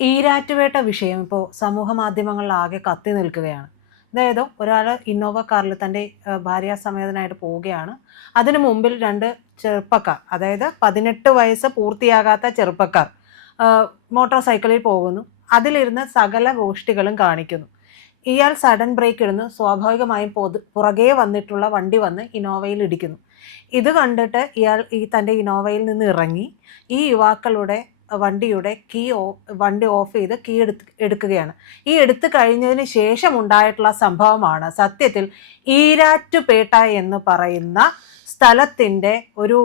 ഈരാറ്റുപേട്ട വിഷയം ഇപ്പോൾ സമൂഹ മാധ്യമങ്ങളിലാകെ കത്തി നിൽക്കുകയാണ്. അതായത് ഒരാൾ ഇന്നോവ കാറിൽ തൻ്റെ ഭാര്യാസമേതനായിട്ട് പോവുകയാണ്. അതിനു മുമ്പിൽ 2 ചെറുപ്പക്കാർ, അതായത് 18 വയസ്സ് പൂർത്തിയാകാത്ത ചെറുപ്പക്കാർ മോട്ടോർ സൈക്കിളിൽ പോകുന്നു. അതിലിരുന്ന് സകല ഗോഷ്ഠികളും കാണിക്കുന്നു. ഇയാൾ സഡൻ ബ്രേക്ക് ഇടുന്നു. സ്വാഭാവികമായും പുറകെ വന്നിട്ടുള്ള വണ്ടി വന്ന് ഇന്നോവയിൽ ഇടിക്കുന്നു. ഇത് കണ്ടിട്ട് ഇയാൾ തൻ്റെ ഇന്നോവയിൽ നിന്ന് ഇറങ്ങി ഈ യുവാക്കളുടെ വണ്ടി ഓഫ് ചെയ്ത് കീ എടുക്കുകയാണ്. ഈ എടുത്തു കഴിഞ്ഞതിന് ശേഷം ഉണ്ടായിട്ടുള്ള സംഭവമാണ് സത്യത്തിൽ ഈരാറ്റുപേട്ട എന്ന് പറയുന്ന സ്ഥലത്തിൻ്റെ ഒരു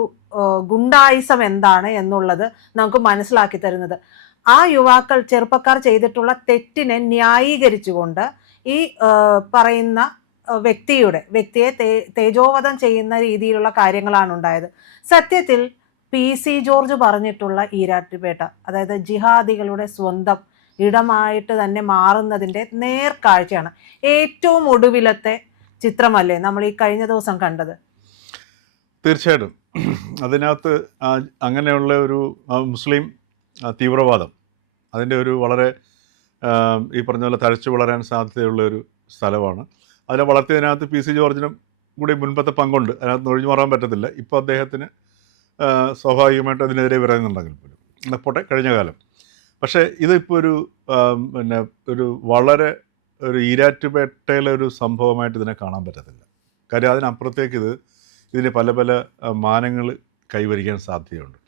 ഗുണ്ടായിസം എന്താണ് എന്നുള്ളത് നമുക്ക് മനസ്സിലാക്കി തരുന്നത്. ആ ചെറുപ്പക്കാർ ചെയ്തിട്ടുള്ള തെറ്റിനെ ന്യായീകരിച്ചുകൊണ്ട് ഈ പറയുന്ന വ്യക്തിയെ തേജോവധം ചെയ്യുന്ന രീതിയിലുള്ള കാര്യങ്ങളാണ് ഉണ്ടായത്. സത്യത്തിൽ PC ജോർജ് പറഞ്ഞിട്ടുള്ള ഈരാറ്റുപേട്ട, അതായത് ജിഹാദികളുടെ സ്വന്തം ഇടമായിട്ട് തന്നെ മാറുന്നതിൻ്റെ നേർക്കാഴ്ചയാണ്. ഏറ്റവും ഒടുവിലത്തെ ചിത്രമല്ലേ നമ്മൾ ഈ കഴിഞ്ഞ ദിവസം കണ്ടത്? തീർച്ചയായിട്ടും അതിനകത്ത് അങ്ങനെയുള്ള ഒരു മുസ്ലിം തീവ്രവാദം, അതിൻ്റെ ഒരു വളരെ ഈ പറഞ്ഞ പോലെ തഴച്ചു വളരാൻ സാധ്യതയുള്ള ഒരു സ്ഥലമാണ്. അതിനെ വളർത്തിയതിനകത്ത് PC ജോർജിനും കൂടി മുൻപത്തെ പങ്കുണ്ട്. അതിനകത്ത് ഒഴിഞ്ഞു മാറാൻ പറ്റത്തില്ല. ഇപ്പോൾ അദ്ദേഹത്തിന് സ്വാഭാവികമായിട്ട് അതിനെതിരെ പറയുന്നുണ്ടെങ്കിൽ പോലും പോട്ടെ, കഴിഞ്ഞ കാലം. പക്ഷേ ഇതിപ്പോൾ ഒരു വളരെ ഒരു ഈരാറ്റുപേട്ടയിലെ ഒരു സംഭവമായിട്ട് ഇതിനെ കാണാൻ പറ്റത്തില്ല. കാര്യം അതിനപ്പുറത്തേക്ക് ഇതിന് പല പല മാനങ്ങൾ കൈവരിക്കാൻ സാധ്യതയുണ്ട്.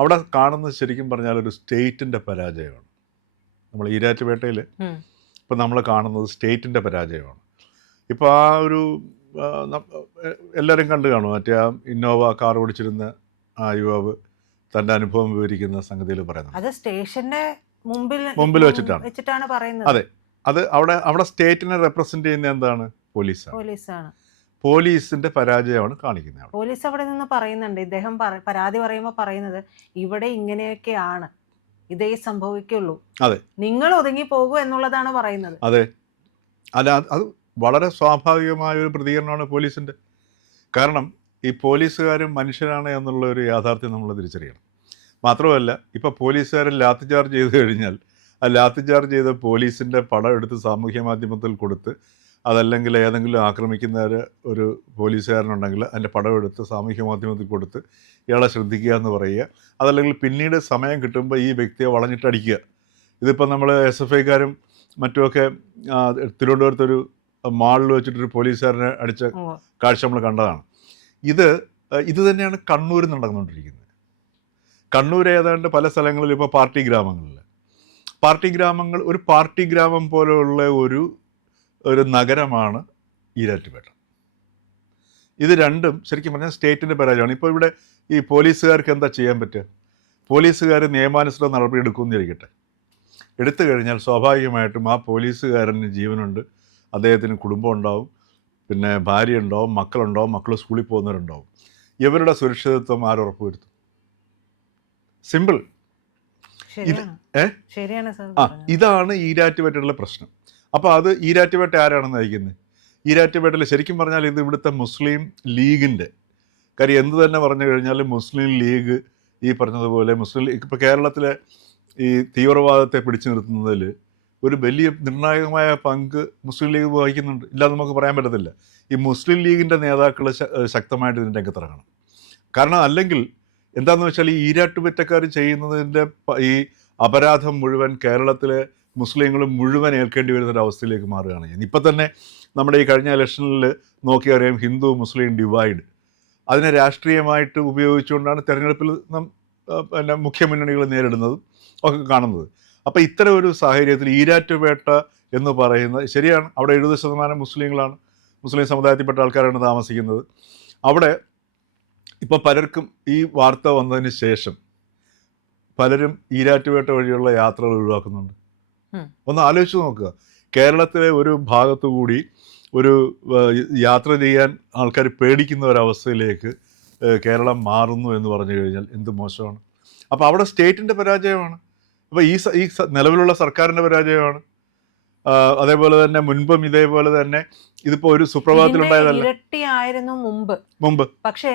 അവിടെ കാണുന്നത് ശരിക്കും പറഞ്ഞാൽ ഒരു സ്റ്റേറ്റിൻ്റെ പരാജയമാണ്. നമ്മൾ ഈരാറ്റുപേട്ടയിൽ ഇപ്പം നമ്മൾ കാണുന്നത് സ്റ്റേറ്റിൻ്റെ പരാജയമാണ്. ഇപ്പോൾ ആ ഒരു എല്ലാവരും കണ്ടു കാണും, മറ്റേ ആ ഇന്നോവ കാർ ഓടിച്ചിരുന്ന ആ യുവാവ് തൻ്റെ അനുഭവം വിവരിക്കുന്ന സംഗതിയിൽ പറയുന്നത് അത് സ്റ്റേഷന്റെ മുമ്പിൽ വെച്ചിട്ടാണ് പറയുന്നത്. അതെ, അത് അവിടെ സ്റ്റേറ്റിനെ റെപ്രസെന്റ് ചെയ്യുന്ന എന്താണ്? പോലീസാണ്. പോലീസിന്റെ പരാജയമാണ് കാണിക്കുന്നത്. പോലീസ് അവിടെ നിന്ന് പറയുന്നുണ്ട്, ഇദ്ദേഹം പരാതി പറയുമ്പോൾ പറയുന്നത് ഇവിടെ ഇങ്ങനെയൊക്കെയാണ്, ഇതേ സംഭവിക്കുള്ളൂ, അതെ, നിങ്ങൾ ഒതുങ്ങി പോകൂ എന്നുള്ളതാണ് പറയുന്നത്. അതെ, അല്ല, അത് വളരെ സ്വാഭാവികമായ ഒരു പ്രതികരണമാണ് പോലീസിന്റെ. കാരണം ഈ പോലീസുകാരും മനുഷ്യരാണ് എന്നുള്ള ഒരു യാഥാർത്ഥ്യം നമ്മൾ തിരിച്ചറിയണം. മാത്രമല്ല, ഇപ്പോൾ പോലീസുകാരൻ ലാത്തി ചാർജ് ചെയ്ത് കഴിഞ്ഞാൽ ആ ലാത്തി ചാർജ് ചെയ്ത പോലീസിൻ്റെ പടം എടുത്ത് സാമൂഹ്യ മാധ്യമത്തിൽ കൊടുത്ത്, അതല്ലെങ്കിൽ ഏതെങ്കിലും ആക്രമിക്കുന്ന ഒരു പോലീസുകാരനുണ്ടെങ്കിൽ അതിൻ്റെ പടം എടുത്ത് സാമൂഹ്യ മാധ്യമത്തിൽ കൊടുത്ത് ഇയാളെ ശ്രദ്ധിക്കുക എന്ന് പറയുക. അതല്ലെങ്കിൽ പിന്നീട് സമയം കിട്ടുമ്പോൾ ഈ വ്യക്തിയെ വളഞ്ഞിട്ടടിക്കുക. ഇതിപ്പോൾ നമ്മൾ SFIക്കാരും മറ്റുമൊക്കെ തിരുവനന്തപുരത്തൊരു മാളിൽ വെച്ചിട്ടൊരു പോലീസുകാരനെ അടിച്ച കാഴ്ച നമ്മൾ കണ്ടതാണ്. ഇത് തന്നെയാണ് കണ്ണൂരിൽ നടന്നുകൊണ്ടിരിക്കുന്നത്. കണ്ണൂർ ഏതാണ്ട് പല സ്ഥലങ്ങളിലും ഇപ്പോൾ പാർട്ടി ഗ്രാമങ്ങൾ ഒരു പാർട്ടി ഗ്രാമം പോലെയുള്ള ഒരു നഗരമാണ് ഈരാറ്റുപേട്ട. ഇത് രണ്ടും ശരിക്കും പറഞ്ഞാൽ സ്റ്റേറ്റിൻ്റെ പരാജയമാണ്. ഇപ്പോൾ ഇവിടെ ഈ പോലീസുകാർക്ക് എന്താ ചെയ്യാൻ പറ്റുക? പോലീസുകാർ നിയമാനുസൃത നടപടി എടുക്കുമെന്ന് ഇരിക്കട്ടെ, എടുത്തു കഴിഞ്ഞാൽ സ്വാഭാവികമായിട്ടും ആ പോലീസുകാരന് ജീവനുണ്ട്, അദ്ദേഹത്തിന് കുടുംബം ഉണ്ടാവും, പിന്നെ ഭാര്യ ഉണ്ടാവും, മക്കളുണ്ടാവും, മക്കൾ സ്കൂളിൽ പോകുന്നവരുണ്ടാവും. ഇവരുടെ സുരക്ഷിതത്വം ആരുറപ്പ് വരുത്തും? സിമ്പിൾ. ഇതാണ് ഈരാറ്റുപേട്ടയിലുള്ള പ്രശ്നം. അപ്പോൾ അത് ഈരാറ്റുപേട്ട ആരാണ് നയിക്കുന്നത്? ഈരാറ്റുപേട്ടയിൽ ശരിക്കും പറഞ്ഞാൽ ഇത് ഇവിടുത്തെ മുസ്ലിം ലീഗിൻ്റെ കാര്യം. എന്ത് തന്നെ പറഞ്ഞു കഴിഞ്ഞാൽ മുസ്ലിം ലീഗ് ഈ പറഞ്ഞതുപോലെ മുസ്ലിം ലീഗ് ഇപ്പോൾ കേരളത്തിലെ ഈ തീവ്രവാദത്തെ പിടിച്ചു നിർത്തുന്നതിൽ ഒരു വലിയ നിർണായകമായ പങ്ക് മുസ്ലിം ലീഗ് വഹിക്കുന്നുണ്ട്, ഇല്ലാതെ നമുക്ക് പറയാൻ പറ്റത്തില്ല. ഈ മുസ്ലിം ലീഗിൻ്റെ നേതാക്കൾ ശക്തമായിട്ട് ഇതിൻ്റെ രംഗത്തിറങ്ങണം. കാരണം അല്ലെങ്കിൽ എന്താണെന്ന് വെച്ചാൽ ഈ ഈരാറ്റുപേറ്റക്കാർ ചെയ്യുന്നതിൻ്റെ ഈ അപരാധം മുഴുവൻ കേരളത്തിലെ മുസ്ലിങ്ങൾ മുഴുവൻ ഏൽക്കേണ്ടി വരുന്നൊരവസ്ഥയിലേക്ക് മാറുകയാണ് ചെയ്യുന്നത്. ഇപ്പം തന്നെ നമ്മുടെ ഈ കഴിഞ്ഞ ഇലക്ഷനിൽ നോക്കിയറിയാം, ഹിന്ദു മുസ്ലിം ഡിവൈഡ്, അതിനെ രാഷ്ട്രീയമായിട്ട് ഉപയോഗിച്ചുകൊണ്ടാണ് തെരഞ്ഞെടുപ്പിൽ മുഖ്യമുന്നണികൾ നേരിടുന്നതും ഒക്കെ കാണുന്നത്. അപ്പോൾ ഇത്തരം ഒരു സാഹചര്യത്തിൽ ഈരാറ്റുപേട്ട എന്ന് പറയുന്നത് ശരിയാണ്, അവിടെ 70% മുസ്ലിങ്ങളാണ്, മുസ്ലിം സമുദായത്തിൽപ്പെട്ട ആൾക്കാരാണ് താമസിക്കുന്നത്. അവിടെ ഇപ്പോൾ പലർക്കും ഈ വാർത്ത വന്നതിന് ശേഷം പലരും ഈരാറ്റുപേട്ട വഴിയുള്ള യാത്രകൾ ഒഴിവാക്കുന്നുണ്ട്. ഒന്ന് ആലോചിച്ച് നോക്കുക, കേരളത്തിലെ ഒരു ഭാഗത്തു കൂടി ഒരു യാത്ര ചെയ്യാൻ ആൾക്കാർ പേടിക്കുന്ന ഒരവസ്ഥയിലേക്ക് കേരളം മാറുന്നു എന്ന് പറഞ്ഞു കഴിഞ്ഞാൽ എന്ത് മോശമാണ്. അപ്പോൾ അവിടെ സ്റ്റേറ്റിൻ്റെ പരാജയമാണ്. അപ്പോൾ ഈ നിലവിലുള്ള സർക്കാരിൻ്റെ പരാജയമാണ്. അതേപോലെ തന്നെ മുൻപും ഇതേപോലെ തന്നെ ഇതിപ്പോ ഒരു സുപ്രഭാതത്തിലുണ്ടായതല്ല, ഇരട്ടിയായിരുന്നു മുമ്പ്. പക്ഷേ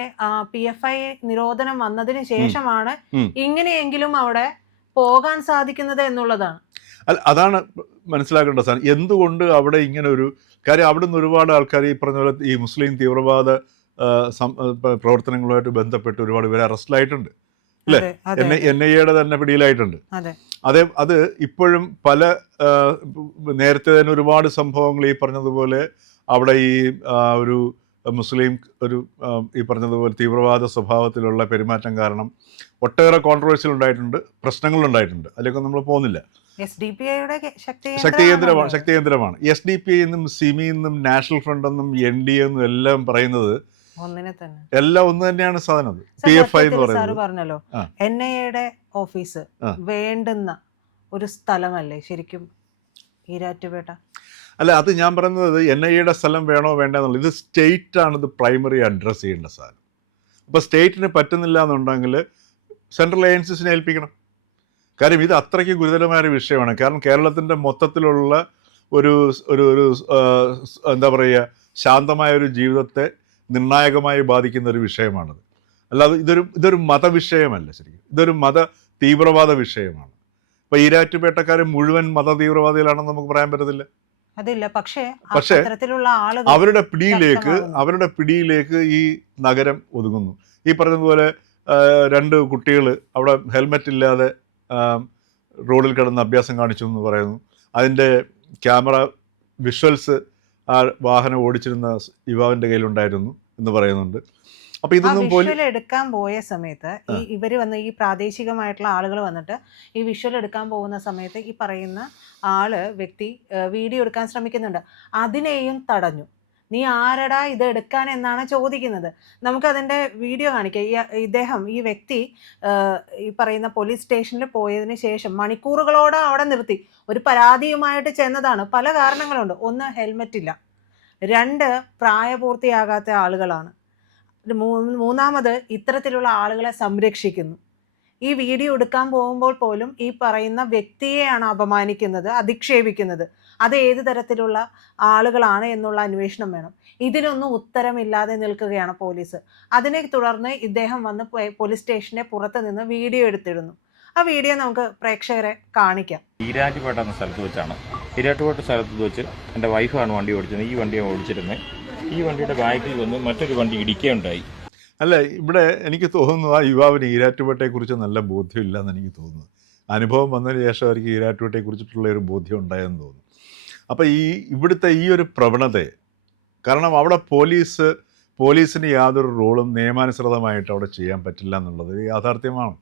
PFI നിരോധനം വന്നതിന് ശേഷമാണ് ഇങ്ങനെയെങ്കിലും അവിടെ പോകാൻ സാധിക്കുന്നത് എന്നുള്ളതാണ്. അല്ല, അതാണ് മനസ്സിലാക്കേണ്ട സാധനം. എന്തുകൊണ്ട് അവിടെ ഇങ്ങനെ ഒരു കാര്യം, അവിടെ നിന്ന് ഒരുപാട് ആൾക്കാർ ഈ പറഞ്ഞ പോലെ ഈ മുസ്ലിം തീവ്രവാദ പ്രവർത്തനങ്ങളുമായിട്ട് ബന്ധപ്പെട്ട് ഒരുപാട് പേര് അറസ്റ്റിലായിട്ടുണ്ട് അല്ലേ? NIA തന്നെ പിടിയിലായിട്ടുണ്ട്. അത് ഇപ്പോഴും പല നേരത്തെ തന്നെ ഒരുപാട് സംഭവങ്ങൾ ഈ പറഞ്ഞതുപോലെ അവിടെ ഈ ഒരു മുസ്ലിം ഈ പറഞ്ഞതുപോലെ തീവ്രവാദ സ്വഭാവത്തിലുള്ള പെരുമാറ്റം കാരണം ഒട്ടേറെ കോൺട്രവേഴ്സികൾ ഉണ്ടായിട്ടുണ്ട്, പ്രശ്നങ്ങളുണ്ടായിട്ടുണ്ട്. അതിലേക്ക് നമ്മൾ പോകുന്നില്ല. ശക്തി കേന്ദ്രമാണ്. SDPI എന്നും സിമി എന്നും നാഷണൽ ഫ്രണ്ട് എന്നും NDA എന്നും എല്ലാം പറയുന്നത് എല്ലാം ഒന്ന് തന്നെയാണ് സാധനം. PFI എന്ന് പറയുന്നത് പറഞ്ഞല്ലോ, NIA ഓഫീസ് വേണ്ടുന്ന ഒരു സ്ഥലമല്ലേ ശരിക്കും ഈരാറ്റുപേട്ട? അല്ല, അത് ഞാൻ പറയുന്നത് NIA സ്ഥലം വേണോ വേണ്ട എന്നുള്ളത്. ഇത് സ്റ്റേറ്റ് ആണ് ഇത് പ്രൈമറി അഡ്രസ്സ് ചെയ്യേണ്ട സാധനം. അപ്പോൾ സ്റ്റേറ്റിന് പറ്റുന്നില്ല എന്നുണ്ടെങ്കിൽ സെൻട്രൽ ഏജൻസീസിനെ ഏൽപ്പിക്കണം. കാര്യം ഇത് അത്രയ്ക്ക് ഗുരുതരമായൊരു വിഷയമാണ്. കാരണം കേരളത്തിൻ്റെ മൊത്തത്തിലുള്ള ഒരു ഒരു ഒരു എന്താ പറയുക, ശാന്തമായൊരു ജീവിതത്തെ നിർണായകമായി ബാധിക്കുന്ന ഒരു വിഷയമാണിത്. അല്ലാതെ ഇതൊരു മതവിഷയമല്ല. ശരിക്കും ഇതൊരു മത തീവ്രവാദ വിഷയമാണ്. ഇപ്പോൾ ഈരാറ്റുപേട്ടക്കാർ മുഴുവൻ മത തീവ്രവാദികളാണെന്ന് നമുക്ക് പറയാൻ പറ്റത്തില്ല. പക്ഷേ അവരുടെ പിടിയിലേക്ക് ഈ നഗരം ഒതുങ്ങുന്നു. ഈ പറഞ്ഞതുപോലെ 2 കുട്ടികൾ അവിടെ ഹെൽമെറ്റ് ഇല്ലാതെ റോഡിൽ കിടന്ന് അഭ്യാസം കാണിച്ചു എന്ന് പറയുന്നു. അതിൻ്റെ ക്യാമറ വിഷ്വൽസ് ആ വാഹനം ഓടിച്ചിരുന്ന യുവാവിൻ്റെ കയ്യിലുണ്ടായിരുന്നു എന്ന് പറയുന്നുണ്ട്. അപ്പൊ ഇതൊന്നും വിഷ്വൽ എടുക്കാൻ പോയ സമയത്ത് ഇവര് വന്ന് ഈ പ്രാദേശികമായിട്ടുള്ള ആളുകൾ വന്നിട്ട് ഈ വിഷ്വൽ എടുക്കാൻ പോകുന്ന സമയത്ത് ഈ പറയുന്ന വ്യക്തി വീഡിയോ എടുക്കാൻ ശ്രമിക്കുന്നുണ്ട്. അതിനെയും തടഞ്ഞു. നീ ആരടാ ഇത് എടുക്കാൻ എന്നാണ് ചോദിക്കുന്നത്. നമുക്കതിൻ്റെ വീഡിയോ കാണിക്കാം. ഈ വ്യക്തി ഈ പറയുന്ന പോലീസ് സ്റ്റേഷനിൽ പോയതിന് ശേഷം മണിക്കൂറുകളോടെ അവിടെ നിർത്തി ഒരു പരാതിയുമായിട്ട് ചെന്നതാണ്. പല കാരണങ്ങളുണ്ട്. 1, ഹെൽമെറ്റ് ഇല്ല. 2, പ്രായപൂർത്തിയാകാത്ത ആളുകളാണ്. 3, ഇത്തരത്തിലുള്ള ആളുകളെ സംരക്ഷിക്കുന്നു. ഈ വീഡിയോ എടുക്കാൻ പോകുമ്പോൾ പോലും ഈ പറയുന്ന വ്യക്തിയെയാണ് അപമാനിക്കുന്നത്, അധിക്ഷേപിക്കുന്നത്. അത് ഏത് തരത്തിലുള്ള ആളുകളാണ് എന്നുള്ള അന്വേഷണം വേണം. ഇതിനൊന്നും ഉത്തരമില്ലാതെ നിൽക്കുകയാണ് പോലീസ്. അതിനെ തുടർന്ന് ഇദ്ദേഹം വന്ന് പോലീസ് സ്റ്റേഷന്റെ പുറത്ത് നിന്ന് വീഡിയോ എടുത്തിടുന്നു. ആ വീഡിയോ നമുക്ക് പ്രേക്ഷകരെ കാണിക്കാം. ഈരാറ്റുപേട്ട എന്ന സ്ഥലത്ത് വെച്ചാണ്. ഈരാറ്റുപേട്ട സ്ഥലത്ത് വെച്ച് എൻ്റെ വൈഫാണ് വണ്ടി ഓടിച്ചത്. ഈ വണ്ടിയാണ് ഓടിച്ചിരുന്നത്. ഈ വണ്ടിയുടെ ബാക്കിൽ വന്ന് മറ്റൊരു വണ്ടി ഇടിക്കുകയുണ്ടായി. അല്ല, ഇവിടെ എനിക്ക് തോന്നുന്നു ആ യുവാവിന് ഈരാറ്റുപേട്ടയെക്കുറിച്ച് നല്ല ബോധ്യമില്ലെന്ന് എനിക്ക് തോന്നുന്നു. അനുഭവം വന്നതിന് ശേഷം അവർക്ക് ഈരാറ്റുപേട്ടയെക്കുറിച്ചിട്ടുള്ള ഒരു ബോധ്യം ഉണ്ടായെന്ന് തോന്നുന്നു. അപ്പോൾ ഇവിടുത്തെ ഈ ഒരു പ്രവണതയെ, കാരണം അവിടെ പോലീസിന് യാതൊരു റോളും നിയമാനുസൃതമായിട്ട് അവിടെ ചെയ്യാൻ പറ്റില്ല എന്നുള്ളത് യാഥാർത്ഥ്യമാണ്.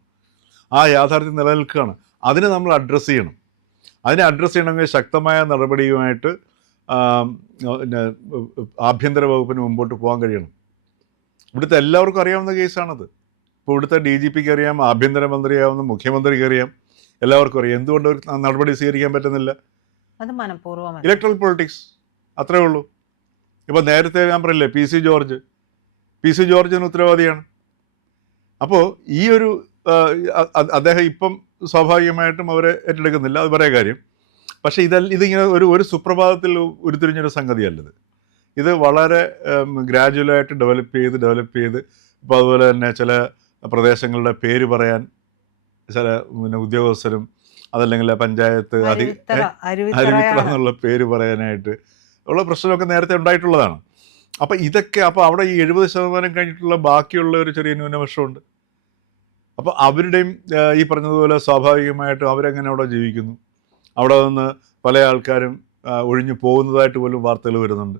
ആ യാഥാർത്ഥ്യം നിലനിൽക്കുകയാണ്. അതിനെ നമ്മൾ അഡ്രസ്സ് ചെയ്യണം. അതിനെ അഡ്രസ്സ് ചെയ്യണമെങ്കിൽ ശക്തമായ നടപടിയുമായിട്ട് ആഭ്യന്തര വകുപ്പിന് മുമ്പോട്ട് പോകാൻ കഴിയണം. ഇവിടുത്തെ എല്ലാവർക്കും അറിയാവുന്ന കേസാണത്. ഇപ്പോൾ ഇവിടുത്തെ DGPക്ക് അറിയാം, ആഭ്യന്തരമന്ത്രി അറിയാവുന്ന, മുഖ്യമന്ത്രിക്ക് അറിയാം, എല്ലാവർക്കും അറിയാം. എന്തുകൊണ്ട് ഒരു നടപടി സ്വീകരിക്കാൻ പറ്റുന്നില്ല? ഇലക്ട്രൽ പൊളിറ്റിക്സ്, അത്രേ ഉള്ളൂ. ഇപ്പോൾ നേരത്തെ ഞാൻ പറയില്ലേ, PC ജോർജിന് ഉത്തരവാദിയാണ്. അപ്പോൾ ഈ ഒരു അദ്ദേഹം ഇപ്പം സ്വാഭാവികമായിട്ടും അവരെ ഏറ്റെടുക്കുന്നില്ല, അത് പറയാൻ കാര്യം. പക്ഷേ ഇതിങ്ങനെ ഒരു സുപ്രഭാതത്തിൽ ഉരുത്തിരിഞ്ഞൊരു സംഗതിയല്ലത്. ഇത് വളരെ ഗ്രാജുവലായിട്ട് ഡെവലപ്പ് ചെയ്ത് ഇപ്പോൾ അതുപോലെ തന്നെ ചില പ്രദേശങ്ങളുടെ പേര് പറയാൻ ചില ഉദ്യോഗസ്ഥരും, അതല്ലെങ്കിൽ പഞ്ചായത്ത് അരുവിത്തറ എന്നുള്ള പേര് പറയാനായിട്ട് ഉള്ള പ്രശ്നമൊക്കെ നേരത്തെ ഉണ്ടായിട്ടുള്ളതാണ്. അപ്പോൾ അവിടെ ഈ 70% കഴിഞ്ഞിട്ടുള്ള ബാക്കിയുള്ള ഒരു ചെറിയ ന്യൂനപക്ഷമുണ്ട്. അപ്പോൾ അവരുടെയും ഈ പറഞ്ഞതുപോലെ സ്വാഭാവികമായിട്ടും അവരെങ്ങനെ അവിടെ ജീവിക്കുന്നു, അവിടെ നിന്ന് പല ആൾക്കാരും ഒഴിഞ്ഞു പോകുന്നതായിട്ട് പോലും വാർത്തകൾ വരുന്നുണ്ട്.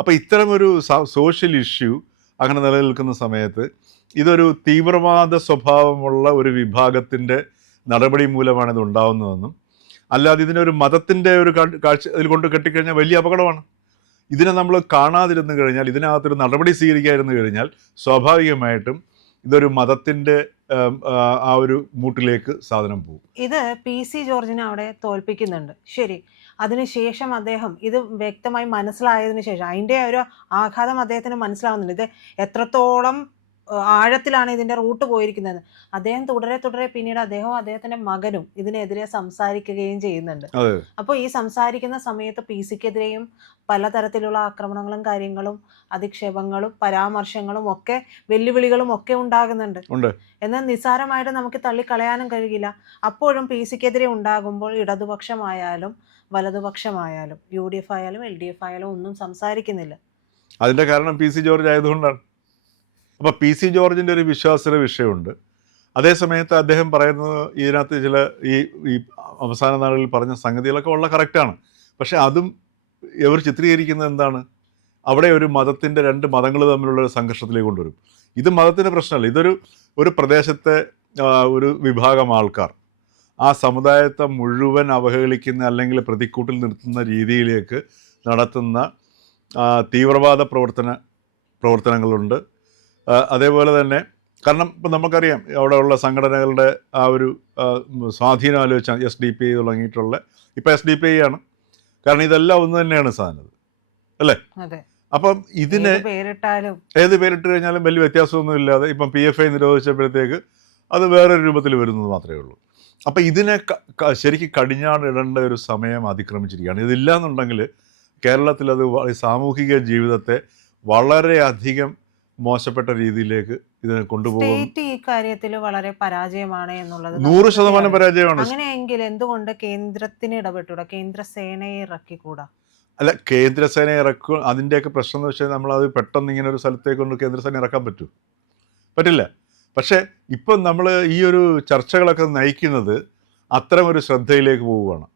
അപ്പോൾ ഇത്തരമൊരു സോഷ്യൽ ഇഷ്യൂ അങ്ങനെ നിലനിൽക്കുന്ന സമയത്ത് ഇതൊരു തീവ്രവാദ സ്വഭാവമുള്ള ഒരു വിഭാഗത്തിൻ്റെ നടപടി മൂലമാണ് ഇത് ഉണ്ടാവുന്നതെന്നും, അല്ലാതെ ഇതിനൊരു മതത്തിൻ്റെ ഒരു കാഴ്ച ഇതിൽ കൊണ്ട് കെട്ടിക്കഴിഞ്ഞാൽ വലിയ അപകടമാണ്. ഇതിനെ നമ്മൾ കാണാതിരുന്നു കഴിഞ്ഞാൽ, ഇതിനകത്തൊരു നടപടി സ്വീകരിക്കാതിരുന്നു കഴിഞ്ഞാൽ സ്വാഭാവികമായിട്ടും ഇതൊരു മതത്തിൻ്റെ ആ ഒരു മൂട്ടിലേക്ക് സാധനം പോകും. ഇത് PC ജോർജിനെ അവിടെ തോൽപ്പിക്കുന്നുണ്ട്, ശരി. അതിനുശേഷം അദ്ദേഹം ഇത് വ്യക്തമായി മനസ്സിലായതിനു ശേഷം അതിൻ്റെ ഒരു ആഘാതം അദ്ദേഹത്തിന് മനസ്സിലാവുന്നുണ്ട്. ഇത് എത്രത്തോളം ആഴത്തിലാണ് ഇതിൻ്റെ റൂട്ട് പോയിരിക്കുന്നത്. അദ്ദേഹം തുടരെ പിന്നീട് അദ്ദേഹത്തിൻ്റെ മകനും ഇതിനെതിരെ സംസാരിക്കുകയും ചെയ്യുന്നുണ്ട്. അതെ. അപ്പോൾ ഈ സംസാരിക്കുന്ന സമയത്ത് പി സിക്കെതിരെയും പലതരത്തിലുള്ള ആക്രമണങ്ങളും കാര്യങ്ങളും അധിക്ഷേപങ്ങളും പരാമർശങ്ങളും ഒക്കെ വെല്ലുവിളികളും ഒക്കെ ഉണ്ടാകുന്നുണ്ട്. ഉണ്ട്. എന്നാൽ നിസ്സാരമായിട്ട് നമുക്ക് തള്ളിക്കളയാനും കഴിയില്ല. അപ്പോഴും പി സിക്കെതിരെ ഉണ്ടാകുമ്പോൾ ഇടതുപക്ഷമായാലും വലതുപക്ഷമായാലും UDF ആയാലും LDF ആയാലും ഒന്നും സംസാരിക്കുന്നില്ല. അതിൻ്റെ കാരണം പി സി ജോർജ് ആയതുകൊണ്ടാണ്. അപ്പോൾ പി സി ജോർജിൻ്റെ ഒരു വിശ്വാസ്യത വിഷയമുണ്ട്. അതേസമയത്ത് അദ്ദേഹം പറയുന്നത് ഇതിനകത്ത് ചില ഈ അവസാന നാളുകളിൽ പറഞ്ഞ സംഗതികളൊക്കെ വളരെ കറക്റ്റാണ്. പക്ഷേ അതും ഇവർ ചിത്രീകരിക്കുന്നത് എന്താണ്? അവിടെ ഒരു മതത്തിൻ്റെ 2 മതങ്ങൾ തമ്മിലുള്ള ഒരു സംഘർഷത്തിലേക്ക് കൊണ്ടുവരും. ഇത് മതത്തിൻ്റെ പ്രശ്നമല്ല. ഒരു പ്രദേശത്തെ ഒരു വിഭാഗം ആൾക്കാർ ആ സമുദായത്തെ മുഴുവൻ അവഹേളിക്കുന്ന അല്ലെങ്കിൽ പ്രതിക്കൂട്ടിൽ നിർത്തുന്ന രീതിയിലേക്ക് നടത്തുന്ന തീവ്രവാദ പ്രവർത്തനങ്ങളുണ്ട്. അതേപോലെ തന്നെ കാരണം ഇപ്പം നമുക്കറിയാം അവിടെയുള്ള സംഘടനകളുടെ ആ ഒരു സ്വാധീനം ആലോചിച്ചാൽ SDP തുടങ്ങിയിട്ടുള്ള ഇപ്പോൾ SDP ആണ്. കാരണം ഇതെല്ലാം ഒന്ന് തന്നെയാണ് സാധനം, അല്ലേ? അപ്പം ഇതിനെ ഏത് പേരിട്ട് കഴിഞ്ഞാലും വലിയ വ്യത്യാസമൊന്നും ഇല്ലാതെ ഇപ്പം PFI നിരോധിച്ചപ്പോഴത്തേക്ക് അത് വേറൊരു രൂപത്തിൽ വരുന്നത് മാത്രമേ ഉള്ളൂ. അപ്പം ഇതിനെ ശരിക്കും കടിഞ്ഞാണിടേണ്ട ഒരു സമയം അതിക്രമിച്ചിരിക്കുകയാണ്. ഇതില്ല എന്നുണ്ടെങ്കിൽ കേരളത്തിൽ അത് സാമൂഹിക ജീവിതത്തെ വളരെയധികം മോശപ്പെട്ട രീതിയിലേക്ക് ഇതിനെ കൊണ്ടുപോകും. ഈ കാര്യത്തിൽ വളരെ പരാജയമാണ് എന്നുള്ളത് 100% പരാജയമാണ്. അങ്ങനെയെങ്കിൽ എന്തുകൊണ്ട് കേന്ദ്രത്തിന് ഇടപെട്ടൂടാ? കേന്ദ്ര സേനയെ ഇറക്കിക്കൂടാ? അല്ല, കേന്ദ്രസേന ഇറക്കും. അതിൻ്റെയൊക്കെ പ്രശ്നം എന്ന് വെച്ചാൽ നമ്മളത് പെട്ടെന്ന് ഇങ്ങനെ ഒരു സ്ഥലത്തേക്ക് കൊണ്ട് കേന്ദ്രസേന ഇറക്കാൻ പറ്റില്ല. പക്ഷേ ഇപ്പം നമ്മൾ ഈ ഒരു ചർച്ചകളൊക്കെ നയിക്കുന്നത് അത്തരം ഒരു ശ്രദ്ധയിലേക്ക് പോവുകയാണ്.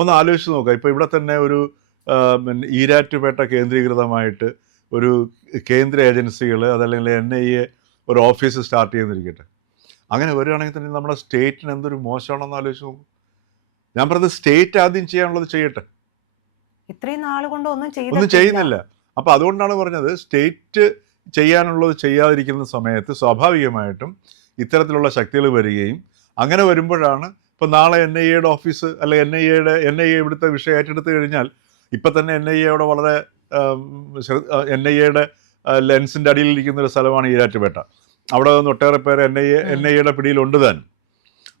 ഒന്ന് ആലോചിച്ച് നോക്കുക. ഇപ്പോൾ ഇവിടെ തന്നെ ഒരു ഈരാറ്റുപേട്ട കേന്ദ്രീകൃതമായിട്ട് ഒരു കേന്ദ്ര ഏജൻസികൾ അതല്ലെങ്കിൽ NIA ഒരു ഓഫീസ് സ്റ്റാർട്ട് ചെയ്യുന്നിരിക്കട്ടെ. അങ്ങനെ വരികയാണെങ്കിൽ തന്നെ നമ്മുടെ സ്റ്റേറ്റിന് എന്തൊരു മോശമാണെന്ന് ആലോചിച്ച് നോക്കും. ഞാൻ പറഞ്ഞത് സ്റ്റേറ്റ് ആദ്യം ചെയ്യാനുള്ളത് ചെയ്യട്ടെ. ഇത്രയും നാൾ കൊണ്ട് ഒന്നും ചെയ്യുന്നില്ല. അപ്പോൾ അതുകൊണ്ടാണ് പറഞ്ഞത് സ്റ്റേറ്റ് ചെയ്യാനുള്ളത് ചെയ്യാതിരിക്കുന്ന സമയത്ത് സ്വാഭാവികമായിട്ടും ഇത്തരത്തിലുള്ള ശക്തികൾ വരികയും അങ്ങനെ വരുമ്പോഴാണ് ഇപ്പം നാളെ NIAയുടെ ഓഫീസ് അല്ലെ NIA ഇവിടുത്തെ വിഷയം ഏറ്റെടുത്ത് കഴിഞ്ഞാൽ ഇപ്പം തന്നെ NIAയുടെ വളരെ NIAയുടെ ലെൻസിൻ്റെ അടിയിലിരിക്കുന്ന ഒരു സ്ഥലമാണ് ഈരാറ്റുപേട്ട. അവിടെ നിന്ന് ഒട്ടേറെ പേര് NIAയുടെ പിടിയിലുണ്ട് താനും.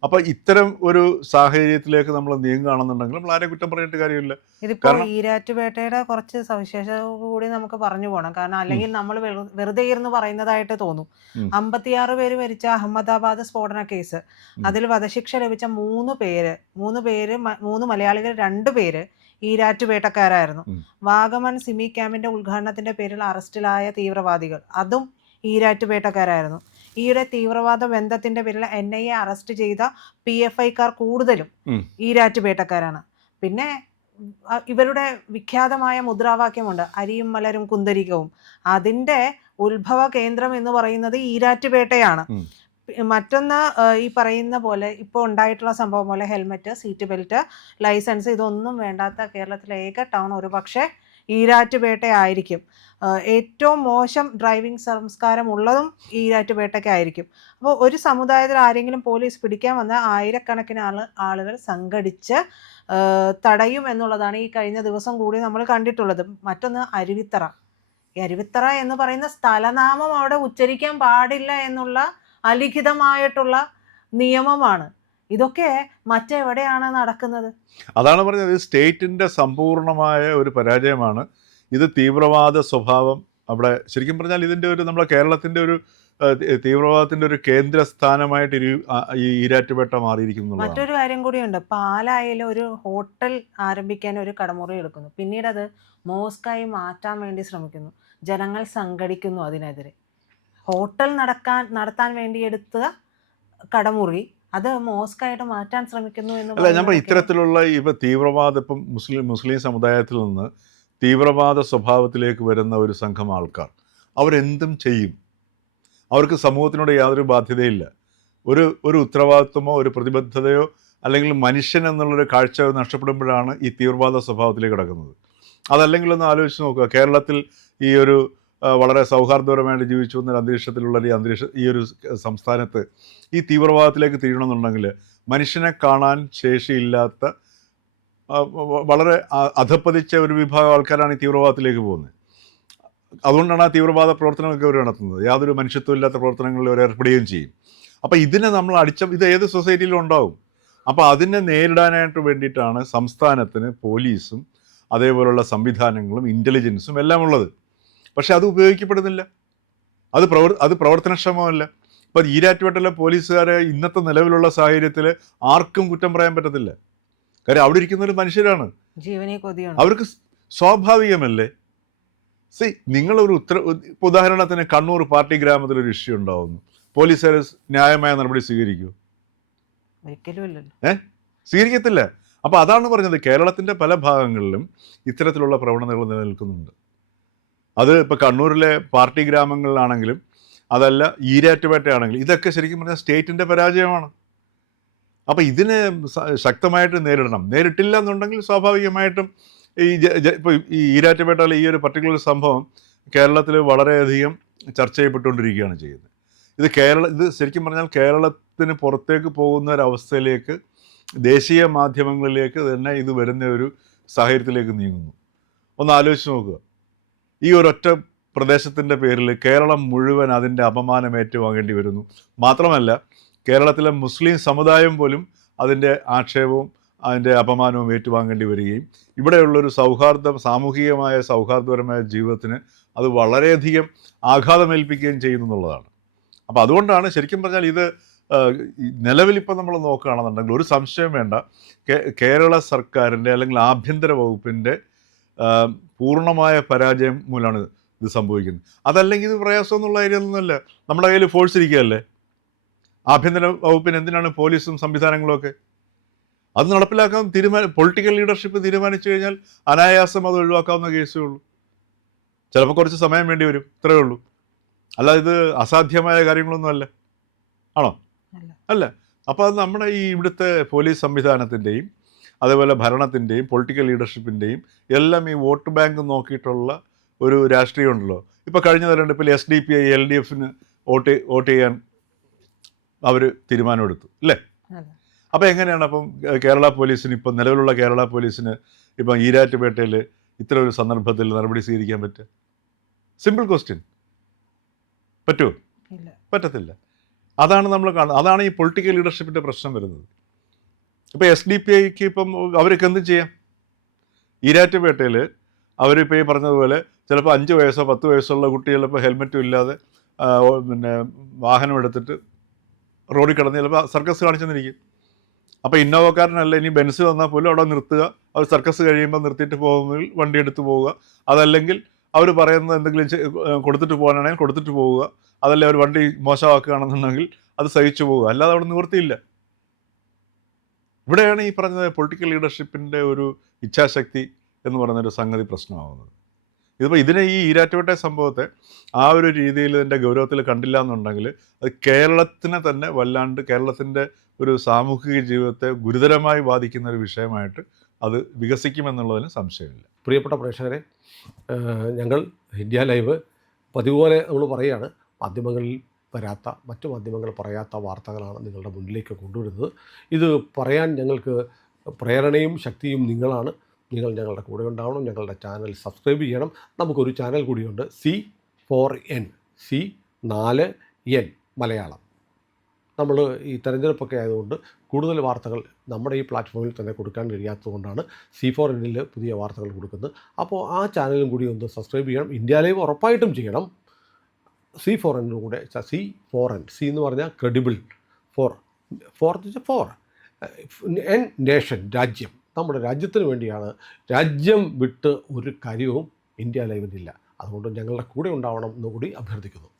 അപ്പോൾ ഇത്തരം ഒരു സാഹചര്യത്തിലേക്ക് നമ്മൾ നീങ്ങുകയാണെന്നുണ്ടെങ്കിൽ നമ്മൾ ആരെയും കുറ്റം പറഞ്ഞിട്ട് കാര്യമില്ല. ഇതിപ്പോൾ ഈരാറ്റുപേട്ടയുടെ കുറച്ച് സവിശേഷത കൂടി നമുക്ക് പറഞ്ഞു പോകണം. കാരണം അല്ലെങ്കിൽ നമ്മൾ വെറുതെ ഇരുന്ന് പറയുന്നതായിട്ട് തോന്നും. 56 പേര് മരിച്ച അഹമ്മദാബാദ് സ്ഫോടന കേസ്, അതിൽ വധശിക്ഷ ലഭിച്ച 3 മലയാളികൾ 2 പേര് ഈരാറ്റുപേട്ടക്കാരായിരുന്നു. വാഗമൺ സിമി ക്യാമ്പിന്റെ ഉദ്ഘാടനത്തിന്റെ പേരിൽ അറസ്റ്റിലായ തീവ്രവാദികൾ അതും ഈരാറ്റുപേട്ടക്കാരായിരുന്നു. ഈയിടെ തീവ്രവാദ ബന്ധത്തിന്റെ പേരിൽ NIA അറസ്റ്റ് ചെയ്ത PFIക്കാർ കൂടുതലും ഈരാറ്റുപേട്ടക്കാരാണ്. പിന്നെ ഇവരുടെ വിഖ്യാതമായ മുദ്രാവാക്യമുണ്ട്, അരിയും മലരും കുന്തരികവും. അതിന്റെ ഉത്ഭവ കേന്ദ്രം എന്ന് പറയുന്നത് ഈരാറ്റുപേട്ടയാണ്. മറ്റൊന്ന് ഈ പറയുന്ന പോലെ ഇപ്പോൾ ഉണ്ടായിട്ടുള്ള സംഭവം പോലെ ഹെൽമെറ്റ്, സീറ്റ് ബെൽറ്റ്, ലൈസൻസ് ഇതൊന്നും വേണ്ടാത്ത കേരളത്തിലെ ഏക ടൗൺ ഒരുപക്ഷെ ഈരാറ്റുപേട്ടയായിരിക്കും. ഏറ്റവും മോശം ഡ്രൈവിംഗ് സംസ്കാരം ഉള്ളതും ഈരാറ്റുപേട്ടയ്ക്കായിരിക്കും. അപ്പോൾ ഒരു സമുദായത്തിൽ ആരെങ്കിലും പോലീസ് പിടിക്കാൻ വന്ന ആയിരക്കണക്കിന് ആളുകൾ സംഘടിച്ച് തടയും എന്നുള്ളതാണ് ഈ കഴിഞ്ഞ ദിവസം കൂടി നമ്മൾ കണ്ടിട്ടുള്ളത്. മറ്റൊന്ന് അരുവിത്തറ. ഈ അരുവിത്തറ എന്ന് പറയുന്ന സ്ഥലനാമം അവിടെ ഉച്ചരിക്കാൻ പാടില്ല എന്നുള്ള അലിഖിതമായിട്ടുള്ള നിയമമാണ്. ഇതൊക്കെ മറ്റെവിടെയാണ് നടക്കുന്നത്? അതാണ് പറഞ്ഞത്, സ്റ്റേറ്റിൻ്റെ സമ്പൂർണമായ ഒരു പരാജയമാണ്. ഇത് തീവ്രവാദ സ്വഭാവം അവിടെ ശരിക്കും പറഞ്ഞാൽ ഇതിൻ്റെ ഒരു നമ്മുടെ കേരളത്തിൻ്റെ ഒരു തീവ്രവാദത്തിൻ്റെ ഒരു കേന്ദ്ര സ്ഥാനമായിട്ട് ഈ ഈരാറ്റുപേട്ട മാറിയിരിക്കുന്നു. മറ്റൊരു കാര്യം കൂടിയുണ്ട്. പാലായിൽ ഒരു ഹോട്ടൽ ആരംഭിക്കാൻ ഒരു കടമുറി എടുക്കുന്നു, പിന്നീട് അത് മോസ്കായി മാറ്റാൻ വേണ്ടി ശ്രമിക്കുന്നു, ജനങ്ങൾ സംഘടിക്കുന്നു അതിനെതിരെ. ഹോട്ടൽ നടത്താൻ വേണ്ടി എടുത്ത കടമുറി അത് മോസ്കായിട്ട് മാറ്റാൻ ശ്രമിക്കുന്നു എന്ന്. അല്ല, ഞാൻ ഇത്തരത്തിലുള്ള ഇപ്പം തീവ്രവാദം ഇപ്പം മുസ്ലിം സമുദായത്തിൽ നിന്ന് തീവ്രവാദ സ്വഭാവത്തിലേക്ക് വരുന്ന ഒരു സംഘം ആൾക്കാർ അവരെന്തും ചെയ്യും. അവർക്ക് സമൂഹത്തിനോട് യാതൊരു ബാധ്യതയില്ല. ഒരു ഉത്തരവാദിത്വമോ ഒരു പ്രതിബദ്ധതയോ അല്ലെങ്കിൽ മനുഷ്യൻ എന്നുള്ളൊരു കാഴ്ച നഷ്ടപ്പെടുമ്പോഴാണ് ഈ തീവ്രവാദ സ്വഭാവത്തിലേക്ക് കിടക്കുന്നത്. അതല്ലെങ്കിൽ ഒന്ന് ആലോചിച്ച് നോക്കുക. കേരളത്തിൽ ഈ ഒരു വളരെ സൗഹാർദ്ദപരമായിട്ട് ജീവിച്ചു വന്നൊരു അന്തരീക്ഷത്തിലുള്ള ഈ ഒരു സംസ്ഥാനത്ത് ഈ തീവ്രവാദത്തിലേക്ക് തിരിയണമെന്നുണ്ടെങ്കിൽ മനുഷ്യനെ കാണാൻ ശേഷിയില്ലാത്ത വളരെ അധപ്പതിച്ച ഒരു വിഭാഗം ആൾക്കാരാണ് ഈ തീവ്രവാദത്തിലേക്ക് പോകുന്നത്. അതുകൊണ്ടാണ് ആ തീവ്രവാദ പ്രവർത്തനങ്ങളൊക്കെ അവർ നടത്തുന്നത്. യാതൊരു മനുഷ്യത്വമില്ലാത്ത പ്രവർത്തനങ്ങളിൽ അവർ ഏർപ്പെടുകയും ചെയ്യും. അപ്പോൾ ഇതിനെ നമ്മൾ ഇത് ഏത് സൊസൈറ്റിയിലും ഉണ്ടാവും. അപ്പോൾ അതിനെ നേരിടാനായിട്ട് വേണ്ടിയിട്ടാണ് സംസ്ഥാനത്തിന് പോലീസും അതേപോലുള്ള സംവിധാനങ്ങളും ഇൻ്റലിജൻസും എല്ലാം ഉള്ളത്. പക്ഷെ അത് ഉപയോഗിക്കപ്പെടുന്നില്ല, അത് പ്രവർത്തനക്ഷമമല്ല. ഇപ്പം ഈരാറ്റുപേട്ടയിലെ പോലീസുകാരെ ഇന്നത്തെ നിലവിലുള്ള സാഹചര്യത്തിൽ ആർക്കും കുറ്റം പറയാൻ പറ്റത്തില്ല. കാര്യം അവിടെ ഇരിക്കുന്നവർ മനുഷ്യരാണ്, ജീവനെ കൊതിയാണ്, അവർക്ക് സ്വാഭാവികമല്ലേ. നിങ്ങളൊരു ഉദാഹരണത്തിന് കണ്ണൂർ പാർട്ടി ഗ്രാമത്തിലൊരു ഇഷ്യൂ ഉണ്ടാവുന്നു, പോലീസുകാർ ന്യായമായ നടപടി സ്വീകരിക്കൂ? ഒരിക്കലുമില്ലല്ലോ, സ്വീകരിക്കത്തില്ല. അപ്പോൾ അതാണ് പറഞ്ഞത്, കേരളത്തിൻ്റെ പല ഭാഗങ്ങളിലും ഇത്തരത്തിലുള്ള പ്രവണതകൾ നിലനിൽക്കുന്നുണ്ട്. അത് ഇപ്പോൾ കണ്ണൂരിലെ പാർട്ടി ഗ്രാമങ്ങളിലാണെങ്കിലും അതല്ല ഈരാറ്റുപേട്ടയാണെങ്കിലും ഇതൊക്കെ ശരിക്കും പറഞ്ഞാൽ സ്റ്റേറ്റിൻ്റെ പരാജയമാണ്. അപ്പോൾ ഇതിനെ ശക്തമായിട്ട് നേരിട്ടില്ല എന്നുണ്ടെങ്കിൽ സ്വാഭാവികമായിട്ടും ഇപ്പോൾ ഈ ഈരാറ്റുപേട്ടയിലെ ഈ ഒരു പർട്ടിക്കുലർ സംഭവം കേരളത്തിൽ വളരെയധികം ചർച്ച ചെയ്യപ്പെട്ടുകൊണ്ടിരിക്കുകയാണ് ചെയ്യുന്നത്. ഇത് ശരിക്കും പറഞ്ഞാൽ കേരളത്തിന് പുറത്തേക്ക് പോകുന്ന ഒരവസ്ഥയിലേക്ക്, ദേശീയ മാധ്യമങ്ങളിലേക്ക് തന്നെ ഇത് വരുന്ന ഒരു സാഹചര്യത്തിലേക്ക് നീങ്ങുന്നു. ഒന്ന് ആലോചിച്ച് നോക്കുക, ഈ ഒരൊറ്റ പ്രദേശത്തിൻ്റെ പേരിൽ കേരളം മുഴുവൻ അതിൻ്റെ അപമാനം ഏറ്റുവാങ്ങേണ്ടി വരുന്നു. മാത്രമല്ല കേരളത്തിലെ മുസ്ലിം സമുദായം പോലും അതിൻ്റെ ആക്ഷേപവും അതിൻ്റെ അപമാനവും ഏറ്റുവാങ്ങേണ്ടി വരികയും ഇവിടെയുള്ളൊരു സാമൂഹികമായ സൗഹാർദ്ദപരമായ ജീവിതത്തിന് അത് വളരെയധികം ആഘാതമേൽപ്പിക്കുകയും ചെയ്യുന്നു എന്നുള്ളതാണ്. അപ്പോൾ അതുകൊണ്ടാണ് ശരിക്കും പറഞ്ഞാൽ ഇത് നിലവിലിപ്പോൾ നമ്മൾ നോക്കുകയാണെന്നുണ്ടെങ്കിൽ ഒരു സംശയം വേണ്ട, കേരള സർക്കാരിൻ്റെ അല്ലെങ്കിൽ ആഭ്യന്തര വകുപ്പിൻ്റെ പൂർണ്ണമായ പരാജയം മൂലമാണ് ഇത് സംഭവിക്കുന്നത്. അതല്ലെങ്കിൽ ഇത് പ്രയാസമൊന്നുള്ള കാര്യമൊന്നുമല്ല, നമ്മുടെ കയ്യിൽ ഫോഴ്സ് ഇരിക്കുകയല്ലേ. ആഭ്യന്തര വകുപ്പിന് എന്തിനാണ് പോലീസും സംവിധാനങ്ങളും ഒക്കെ? അത് നടപ്പിലാക്കാൻ പൊളിറ്റിക്കൽ ലീഡർഷിപ്പ് തീരുമാനിച്ചു കഴിഞ്ഞാൽ അനായാസം അത് ഒഴിവാക്കാവുന്ന കേസേ ഉള്ളൂ. ചിലപ്പോൾ കുറച്ച് സമയം വേണ്ടി വരും, ഇത്രയേ ഉള്ളൂ. അല്ലാതെ ഇത് അസാധ്യമായ കാര്യങ്ങളൊന്നും അല്ല, ആണോ? അല്ല. അപ്പോൾ അത് നമ്മുടെ ഈ ഇവിടുത്തെ പോലീസ് സംവിധാനത്തിൻ്റെയും അതേപോലെ ഭരണത്തിൻ്റെയും പൊളിറ്റിക്കൽ ലീഡർഷിപ്പിൻ്റെയും എല്ലാം ഈ വോട്ട് ബാങ്ക് നോക്കിയിട്ടുള്ള ഒരു രാഷ്ട്രീയം ഉണ്ടല്ലോ. ഇപ്പോൾ കഴിഞ്ഞ തെരഞ്ഞെടുപ്പിൽ SDPI LDFന് വോട്ട് ചെയ്യാൻ അവർ തീരുമാനമെടുത്തു അല്ലേ? അപ്പോൾ എങ്ങനെയാണ് അപ്പം കേരള പോലീസിന്, ഇപ്പം നിലവിലുള്ള കേരള പോലീസിന് ഇപ്പം ഈരാറ്റുപേട്ടയിൽ ഇത്ര ഒരു സന്ദർഭത്തിൽ നടപടി സ്വീകരിക്കാൻ പറ്റുക? Simple question. പറ്റുമോ? പറ്റത്തില്ല. അതാണ് നമ്മൾ കാണുന്നത്. അതാണ് ഈ പൊളിറ്റിക്കൽ ലീഡർഷിപ്പിൻ്റെ പ്രശ്നം വരുന്നത്. ഇപ്പോൾ SDPIക്ക് ഇപ്പം അവർക്ക് എന്തും ചെയ്യാം. ഈരാറ്റുപേട്ടയിൽ അവരിപ്പോൾ ഈ പറഞ്ഞതുപോലെ ചിലപ്പോൾ 5 വയസ്സോ 10 വയസ്സുള്ള കുട്ടി ചിലപ്പോൾ ഹെൽമെറ്റും ഇല്ലാതെ വാഹനം എടുത്തിട്ട് റോഡിൽ കിടന്ന് ചിലപ്പോൾ സർക്കസ് കാണിച്ചെന്നിരിക്കും. അപ്പോൾ ഇന്നോവക്കാരനല്ല, ഇനി ബെൻസ് വന്നാൽ പോലും അവിടെ നിർത്തുക, അവർ സർക്കസ് കഴിയുമ്പോൾ നിർത്തിയിട്ട് പോകുമ്പോൾ വണ്ടി എടുത്ത് പോവുക. അതല്ലെങ്കിൽ അവർ പറയുന്നത് എന്തെങ്കിലും കൊടുത്തിട്ട് പോകാനാണെങ്കിൽ കൊടുത്തിട്ട് പോവുക. അതല്ല അവർ വണ്ടി മോശമാക്കുകയാണെന്നുണ്ടെങ്കിൽ അത് സഹിച്ചു പോവുക, അല്ലാതെ അവിടെ നിവൃത്തിയില്ല. ഇവിടെയാണ് ഈ പറഞ്ഞത് പൊളിറ്റിക്കൽ ലീഡർഷിപ്പിൻ്റെ ഒരു ഇച്ഛാശക്തി എന്ന് പറയുന്നൊരു സംഗതി പ്രശ്നമാകുന്നത്. ഇതിപ്പോൾ ഈ ഈരാറ്റുപേട്ട സംഭവത്തെ ആ ഒരു രീതിയിൽ ഇതിൻ്റെ ഗൗരവത്തിൽ കണ്ടില്ല എന്നുണ്ടെങ്കിൽ അത് കേരളത്തിനെ തന്നെ വല്ലാണ്ട്, കേരളത്തിൻ്റെ ഒരു സാമൂഹിക ജീവിതത്തെ ഗുരുതരമായി ബാധിക്കുന്ന ഒരു വിഷയമായിട്ട് അത് വികസിക്കുമെന്നുള്ളതിന് സംശയമില്ല. പ്രിയപ്പെട്ട പ്രേക്ഷകരെ, ഞങ്ങൾ ഇന്ത്യ ലൈവ് പതിവുപോലെ നമ്മൾ പറയുകയാണ്, മാധ്യമങ്ങളിൽ വരാത്ത, മറ്റു മാധ്യമങ്ങൾ പറയാത്ത വാർത്തകളാണ് നിങ്ങളുടെ മുന്നിലേക്ക് കൊണ്ടുവരുന്നത്. ഇത് പറയാൻ ഞങ്ങൾക്ക് പ്രേരണയും ശക്തിയും നിങ്ങളാണ്. നിങ്ങൾ ഞങ്ങളുടെ കൂടെ ഉണ്ടാവണം. ഞങ്ങളുടെ ചാനൽ സബ്സ്ക്രൈബ് ചെയ്യണം. നമുക്കൊരു ചാനൽ കൂടിയുണ്ട്, C4N, C4N മലയാളം. നമ്മൾ ഈ തെരഞ്ഞെടുപ്പൊക്കെ ആയതുകൊണ്ട് കൂടുതൽ വാർത്തകൾ നമ്മുടെ ഈ പ്ലാറ്റ്ഫോമിൽ തന്നെ കൊടുക്കാൻ കഴിയാത്തതുകൊണ്ടാണ് C4Nൽ പുതിയ വാർത്തകൾ കൊടുക്കുന്നത്. അപ്പോൾ ആ ചാനലും കൂടി ഒന്ന് സബ്സ്ക്രൈബ് ചെയ്യണം. ഇന്ത്യ ലൈവ് ഉറപ്പായിട്ടും ചെയ്യണം. C4N കൂടെ, C4N, C എന്ന് പറഞ്ഞാൽ ക്രെഡിബിൾ, ഫോർ N നേഷൻ, രാജ്യം. നമ്മുടെ രാജ്യത്തിന് വേണ്ടിയാണ്. രാജ്യം വിട്ട് ഒരു കാര്യവും ഇന്ത്യ ലൈവിനില്ല. അതുകൊണ്ട് ഞങ്ങളുടെ കൂടെ ഉണ്ടാവണം എന്നുകൂടി അഭ്യർത്ഥിക്കുന്നു.